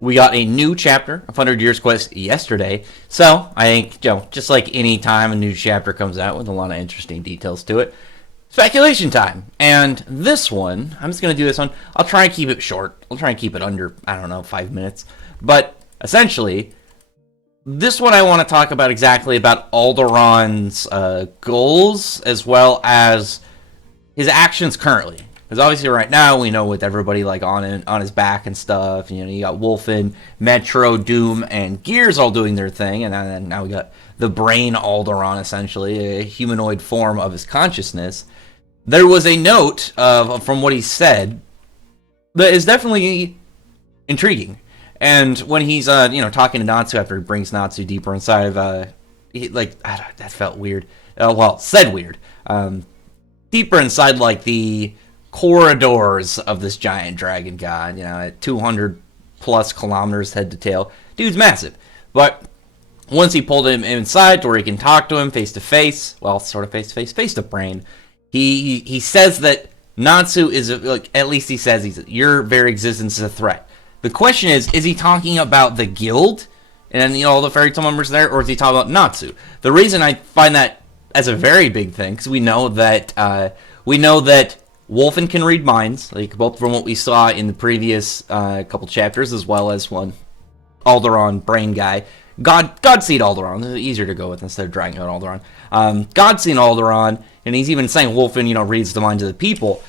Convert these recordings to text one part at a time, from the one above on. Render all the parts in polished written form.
We got a new chapter of 100 Years Quest yesterday, so I think, just like any time a new chapter comes out with a lot of interesting details to it, speculation time. And this one, I'm just going to do this one. I'll try and keep it short. I'll try and keep it under, I don't know, 5 minutes. But essentially, this one I want to talk about exactly about Aldoron's goals as well as his actions currently. Because obviously right now we know with everybody like on his back and stuff. You got Wolfen, Metro, Doom, and Gears all doing their thing, and then now we got the brain Aldoron, essentially a humanoid form of his consciousness. There was a note from what he said that is definitely intriguing. And when he's talking to Natsu after he brings Natsu deeper inside of that felt weird. Said weird. Deeper inside like the corridors of this giant dragon god, at 200 plus kilometers head to tail. Dude's massive. But once he pulled him inside to where he can talk to him face to face, well, sort of face to face to brain, he says that Natsu is, at least he says, your very existence is a threat. The question is he talking about the guild and all the fairy tale members there, or is he talking about Natsu? The reason I find that as a very big thing, because we know that Wolfen can read minds, like both from what we saw in the previous couple chapters, as well as one Aldoron brain guy. Godseed Aldoron. This is easier to go with instead of dragging out Aldoron. Godseed Aldoron, and he's even saying Wolfen, reads the minds of the people.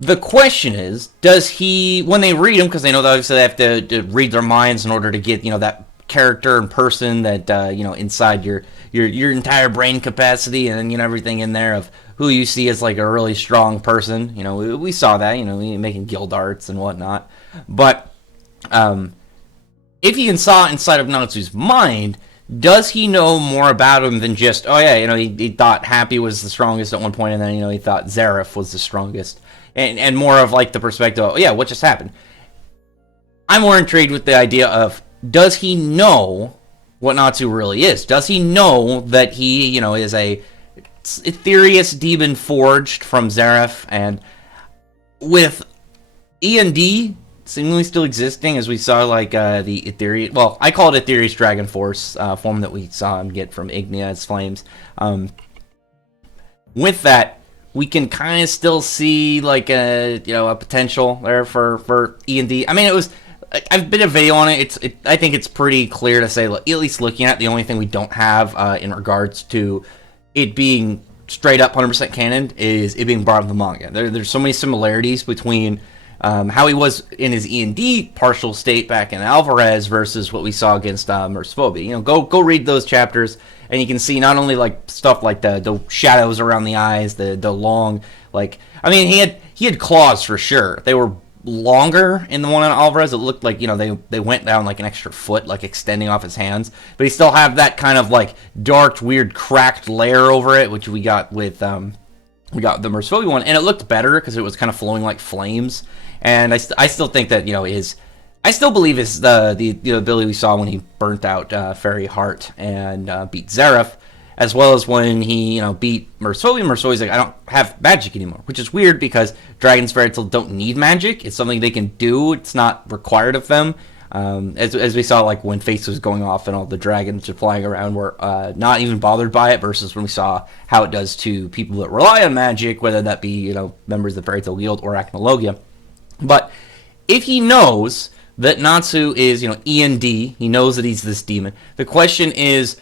The question is, does he, when they read him, because they know that obviously they have to read their minds in order to get, that character and person that, inside your entire brain capacity and, everything in there of who you see as like a really strong person. We saw that, making guild arts and whatnot. But if he can saw inside of Natsu's mind, does he know more about him than just, he thought Happy was the strongest at one point, and then, he thought Zareth was the strongest. And more of like the perspective of, what just happened? I'm more intrigued with the idea of, does he know what Natsu really is? Does he know that he, is a ethereous demon forged from Zareth, and with E.N.D seemingly still existing, as we saw like the Ethereal, well, I call it Ethereous Dragon Force form that we saw him get from Ignia's Flames. With that, we can kind of still see like a potential there for E.N.D. I mean, I've been a video on it. I think it's pretty clear to say, at least looking at the only thing we don't have in regards to it being straight up 100% canon is it being brought up in the manga. There's so many similarities between how he was in his E.N.D partial state back in Alvarez versus what we saw against Mercephobia. Go read those chapters, and you can see not only like stuff like the shadows around the eyes, the long he had claws for sure. They were longer in the one on Alvarez. It looked like they went down like an extra foot, like extending off his hands, but he still have that kind of like dark, weird, cracked layer over it, which we got with we got the Mercephobia one, and it looked better because it was kind of flowing like flames. And I still think that I still believe is the ability we saw when he burnt out Fairy Heart and beat Zareth, as well as when he beat Mercephobia. Mercephobia's like, I don't have magic anymore, which is weird because dragons fairy tale don't need magic. It's something they can do. It's not required of them. As we saw, like when Face was going off and all the dragons are flying around were not even bothered by it, versus when we saw how it does to people that rely on magic, whether that be members of the Fairy Tale Guild or Acnologia. But if he knows that Natsu is E.N.D, he knows that he's this demon. The question is,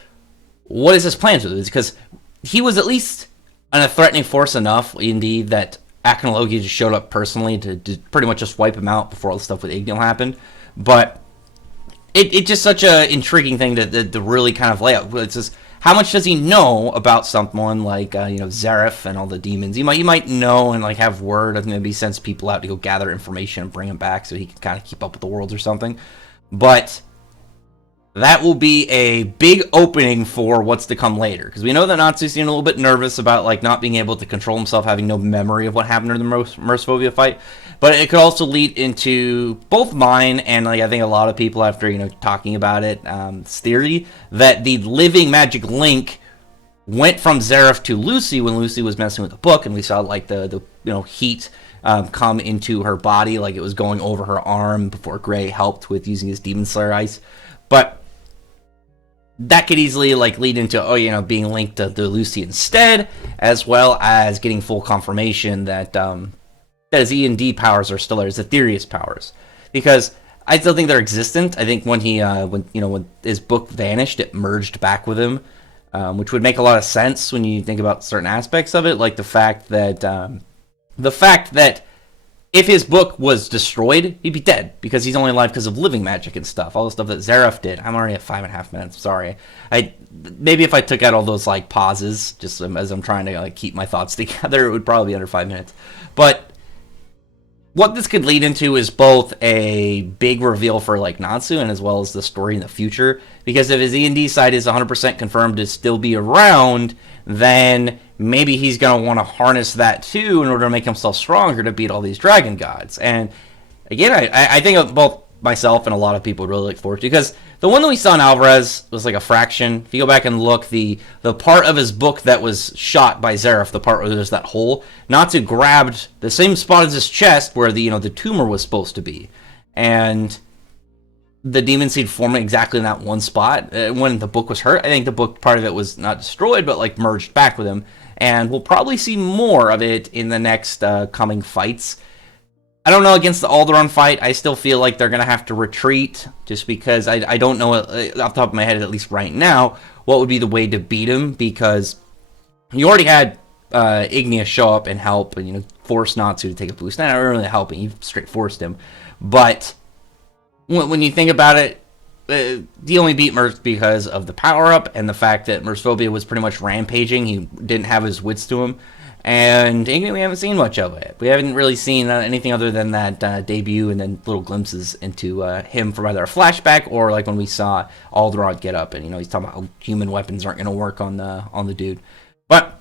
what is his plans with it? Because he was at least a threatening force enough, E.N.D, that Acnologia just showed up personally to pretty much just wipe him out before all the stuff with Ignial happened. But it's just such an intriguing thing to really kind of lay out. It's just, how much does he know about someone like Zareth and all the demons? You might know and like have word of maybe sends people out to go gather information and bring him back so he can kind of keep up with the worlds or something. But that will be a big opening for what's to come later, because we know that Natsu's seemed a little bit nervous about like not being able to control himself, having no memory of what happened during the Mercephobia fight. But it could also lead into both mine and I think a lot of people after talking about it, this theory that the living magic link went from Zareth to Lucy when Lucy was messing with the book, and we saw like the heat come into her body, like it was going over her arm before Gray helped with using his Demon Slayer ice. But that could easily like lead into being linked to Lucy instead, as well as getting full confirmation that his E.N.D. powers are still his Aetherius powers, because I still think they're existent. I think when when his book vanished, it merged back with him, which would make a lot of sense when you think about certain aspects of it, like the fact that if his book was destroyed, he'd be dead, because he's only alive because of living magic and stuff. All the stuff that Zeref did. I'm already at 5.5 minutes. Sorry. Maybe if I took out all those like pauses, just as I'm trying to like keep my thoughts together, it would probably be under 5 minutes. But what this could lead into is both a big reveal for like Natsu, and as well as the story in the future. Because if his E&D side is 100% confirmed to still be around, then maybe he's going to want to harness that too in order to make himself stronger to beat all these dragon gods. And again, I think both myself and a lot of people would really look forward to, because the one that we saw in Alvarez was like a fraction. If you go back and look, the part of his book that was shot by Zeref, the part where there's that hole, Natsu grabbed the same spot as his chest where the tumor was supposed to be, and the demon seed formed exactly in that one spot. When the book was hurt, I think the book part of it was not destroyed, but like merged back with him, and we'll probably see more of it in the next coming fights. I don't know, against the Aldoron fight, I still feel like they're going to have to retreat, just because I don't know, off the top of my head, at least right now, what would be the way to beat him, because you already had Igneous show up and help, and force Natsu to take a boost. Not really helping, you straight forced him. But when you think about it, he only beat Merc because of the power-up, and the fact that Merphobia was pretty much rampaging. He didn't have his wits to him. And Igneous, we haven't seen much of it. We haven't really seen anything other than that debut and then little glimpses into him from either a flashback or like when we saw Aldoron get up, and he's talking about how human weapons aren't going to work on the dude. But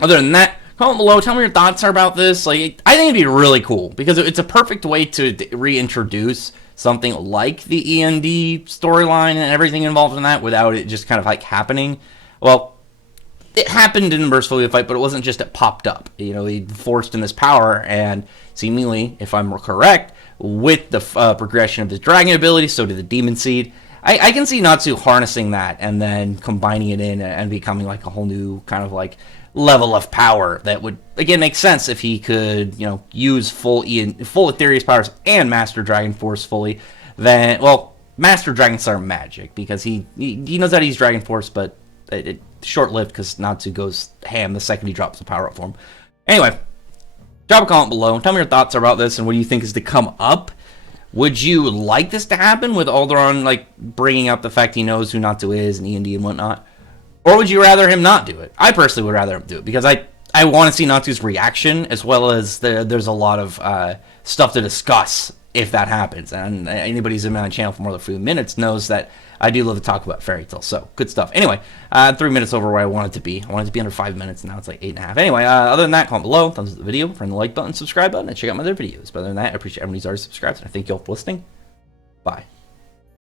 other than that, comment below, tell me your thoughts are about this. Like, I think it'd be really cool, because it's a perfect way to reintroduce something like the E.N.D. storyline and everything involved in that without it just kind of like happening. Well, it happened in the Merphobia fight, but it wasn't just it popped up. He forced in this power, and seemingly, if I'm correct, with the progression of his dragon ability, so did the demon seed. I can see Natsu harnessing that and then combining it in and becoming like a whole new kind of like level of power that would again make sense if he could use full Aetherius powers and Master Dragon Force fully. Then, well, Master Dragon Star magic, because he knows how to use Dragon Force, but it's short-lived because Natsu goes ham the second he drops the power up for him. Anyway, drop a comment below. Tell me your thoughts about this and what do you think is to come up. Would you like this to happen with Aldoron like bringing up the fact he knows who Natsu is and E.N.D. and whatnot? Or would you rather him not do it? I personally would rather him do it, because I want to see Natsu's reaction, as well as there's a lot of stuff to discuss if that happens. And anybody who's been on the channel for more than 3 minutes knows that I do love to talk about fairy tales, so good stuff. Anyway, 3 minutes over where I want it to be. I want it to be under 5 minutes, and now it's like 8.5. Anyway, other than that, comment below, thumbs up the video, friend the like button, subscribe button, and check out my other videos. But other than that, I appreciate everyone who's already subscribed, and I thank you all for listening. Bye.